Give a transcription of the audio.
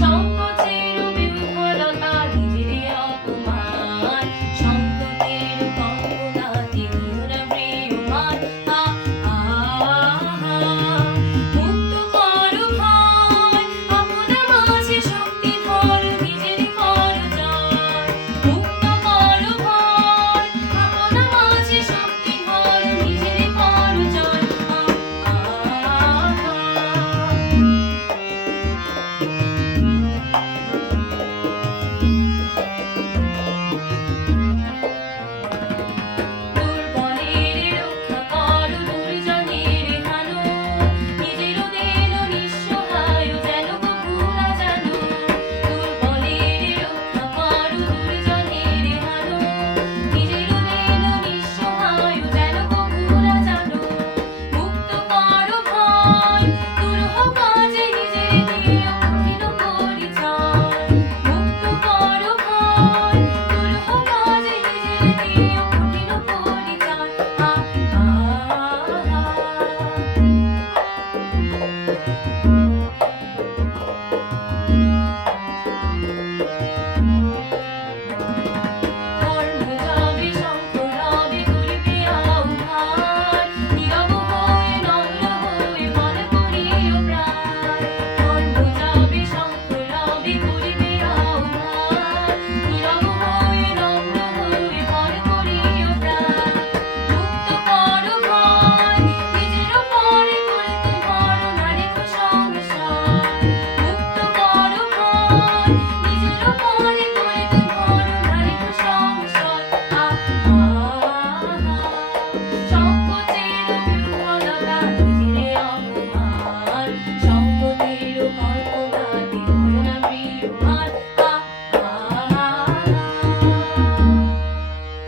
成